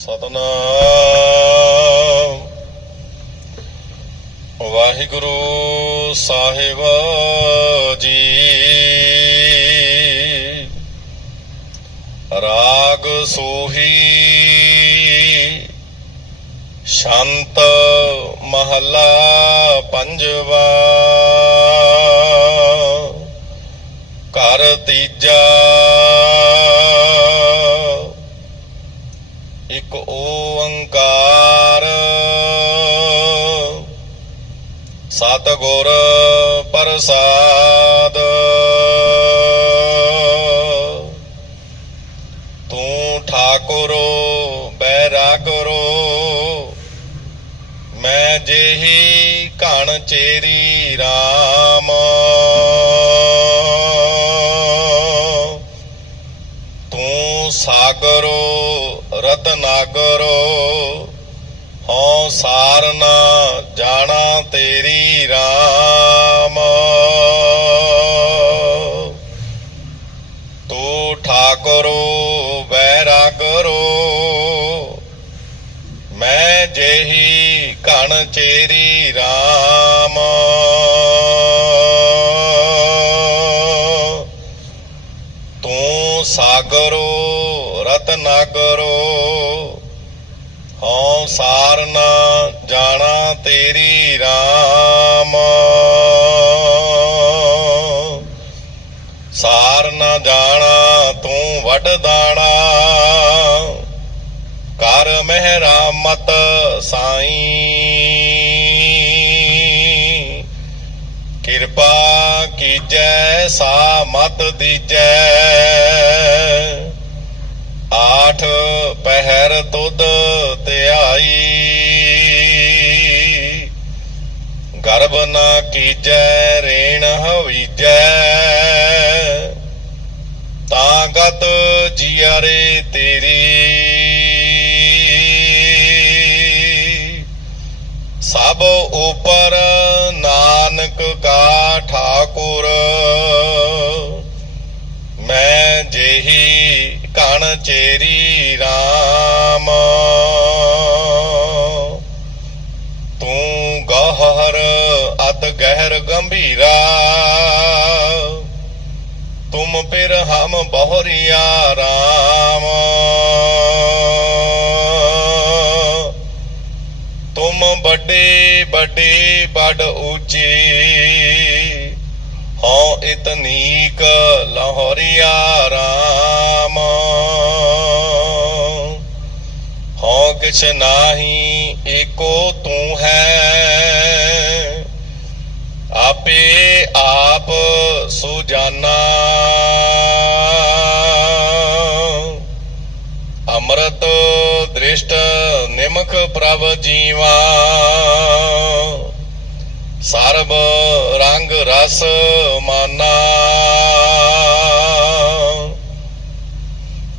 ਸਤਨਾਮ। ਵਾਹਿਗੁਰੂ ਸਾਹਿਬ ਜੀ। ਰਾਗ ਸੋਹੀ। ਸ਼ਾਂਤ ਮਹੱਲਾ ਪੰਜਵਾ। ਘਰ ਤੀਜਾ। ਸਾਗਰੋ ਰਤਨਾਗਰੋ ਹਉ ਸਾਰਨ ਜਾਣਾ ਤੇਰੀ RAM ਤੂੰ ਠਾਕੁਰੋ ਬੈਰਾਗਰੋ ਮੈਂ ਜਿਹੀ ਘਣ ਚੇਰੀ RAM ਤੂੰ ਸਾਗਰੋ ਤੇਰੀ RAM ਸਾਰ ਨਾ ਜਾਣਾ, ਤੂੰ ਵੱਡ ਦਾਣਾ। ਕਰ ਮਹਿਰਾਮਤ ਸਾਈਂ। ਕਿਰਪਾ ਕੀਜੈ, ਸਾ ਮਤ ਦੀਜੈ। ਆਠ ਪਹਿਰ ਤੁਧ ਧਿਆਈ। ਗਰਭ ਨ ਕੀਜੈ, ਰੇਣ ਹਵੀਜੈ ਤਾਂ ਗਤ ਜੀਅਰੇ ਤੇਰੀ। ਸਭ ਉਪਰ ਨਾਨਕ ਕਾ ਠਾਕੁਰ। ਮੈਂ ਜੇਹੀ ਕਣ ਚੇਰੀ RAM ਅਤ ਗੰਭੀਰਾ। ਤੁਮ ਫਿਰ ਹਮ ਬਹੁਰੀਆ RAM ਤੁਮ ਵੱਡੇ ਵੱਡੇ ਵੱਡ ਉੱਚੇ। ਹਉ ਇਤਨੀਕ ਲਾਹੌਰੀਆ RAM ਹਉ ਕਿਛ ਨਾਹੀ ਏਕੋ ਤੂੰ ਹੈ। ਪ੍ਰਭ ਜੀਵਾ। ਸਰਬ ਰੰਗ ਰਸ ਮਾਨਾ।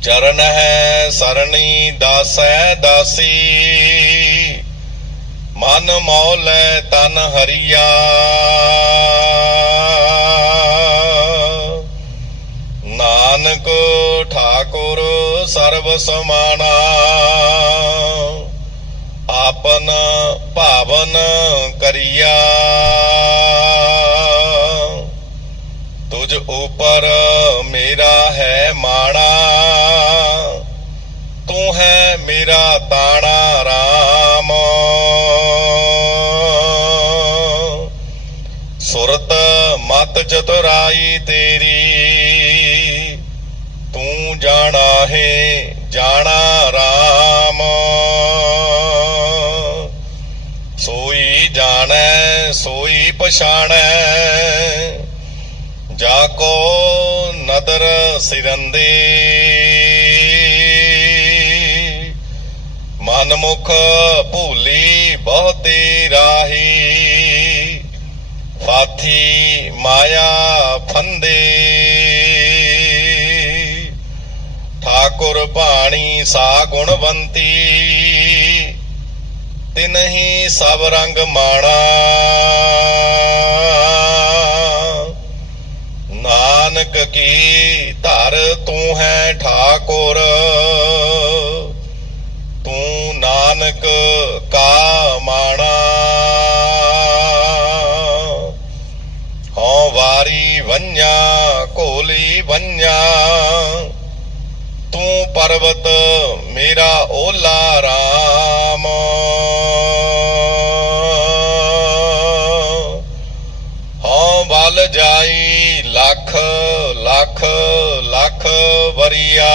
ਚਰਨ ਹੈ ਸਰਣੀ ਦਾਸੈ ਦਾਸੀ। ਮਨ ਮੌਲੈ ਤਨ ਹਰੀਆ। ਨਾਨਕ ਠਾਕੁਰ ਸਰਬ ਸਮਾਣਾ ਆਪਨ ਭਾਵਨ ਕਰਿਆ ਤੁਝ ਉਪਰ ਮੇਰਾ ਹੈ ਮਾਣਾ ਤੂੰ ਹੈ ਮੇਰਾ ਤਾਣਾ RAM ਸੁਰਤ ਮਤ ਚਤੁਰਾਈ ਤੇਰੀ ਤੂੰ ਜਾਣਾ ਹੈ ਪਛਾਣੈ। ਜਾ ਕੋ ਨਦਰ ਸਿਰੰਦੇ। ਮਨ ਮੁਖ ਭੂਲੀ ਬਹੁਤੀ ਰਾਹੀ। ਫਾਥੀ ਮਾਇਆ ਫੰਦੇ। ਠਾਕੁਰ ਬਾਣੀ ਸਾ ਗੁਣਵੰਤੀ। ਤਿਨਹੀ ਸਭ ਰੰਗ ਮਾਣਾ। ਨਾਨਕ ਕੀ ਧਰ ਤੂੰ ਹੈ ਠਾਕੁਰ। ਤੂੰ ਨਾਨਕ ਕਾ ਮਾਣਾ। ਹਉ ਵਾਰੀ ਵੰਨਿਆ ਕੋਲੀ ਵੰਨਿਆ। ਤੂੰ ਪਰਬਤ ਮੇਰਾ ਓਲਾ ਰਾਮ। ਹਉ ਬਲ ਜਾਈ ਲੱਖ ਲੱਖ ਲੱਖ ਵਰੀਆ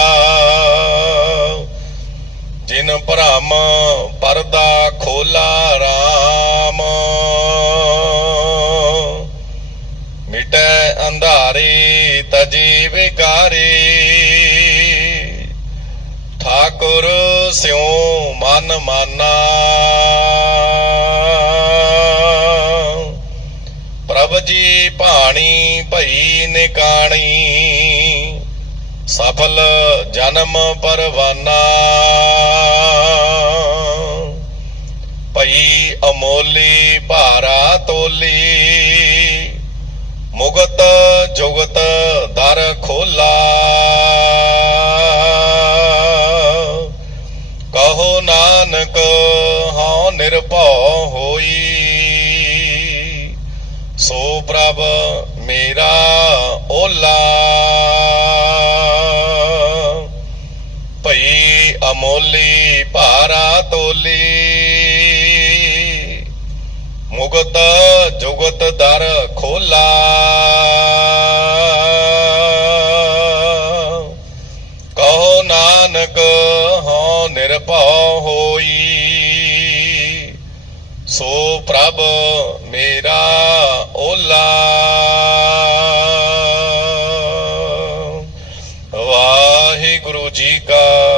ਜਿਨ ਭ੍ਰਮ ਪਰਦਾ ਖੋਲਾ ਰਾਮ। ਮਿਟੈ ਅੰਧਾਰੇ ਤਜੀ ਵਿਕਾਰੇ ਠਾਕੁਰ ਸਿਉ ਮਨ ਮਾਨਾ। ਪ੍ਰਭ ਜੀ ਭਾਣੀ ਭਈ ਨਿਕਾਣੀ ਸਫਲ ਜਨਮ ਪਰਵਾਨਾ। ਭਈ ਅਮੋਲੀ ਭਾਰਾ ਤੋਲੀ, ਮੁਗਤ ਜੁਗਤ ਦਰ ਖੋਲਾ। ਕਹੋ ਨਾਨਕ, ਹਉ ਨਿਰਭਉ ਹੋਈ। ਸੋ ਪ੍ਰਭ ਅਮੋਲੀ, ਭਾਰਾ ਤੋਲੀ। ਮੁਗਤ ਜੁਗਤ ਦਰ ਖੋਲਾ। ਕਹੋ ਨਾਨਕ, ਹਉ ਨਿਰਭਉ ਹੋਈ। ਸੋ ਪ੍ਰਭ ਮੇਰਾ ਓਲਾ। ਵਾਹਿਗੁਰੂ ਜੀ ਕਾ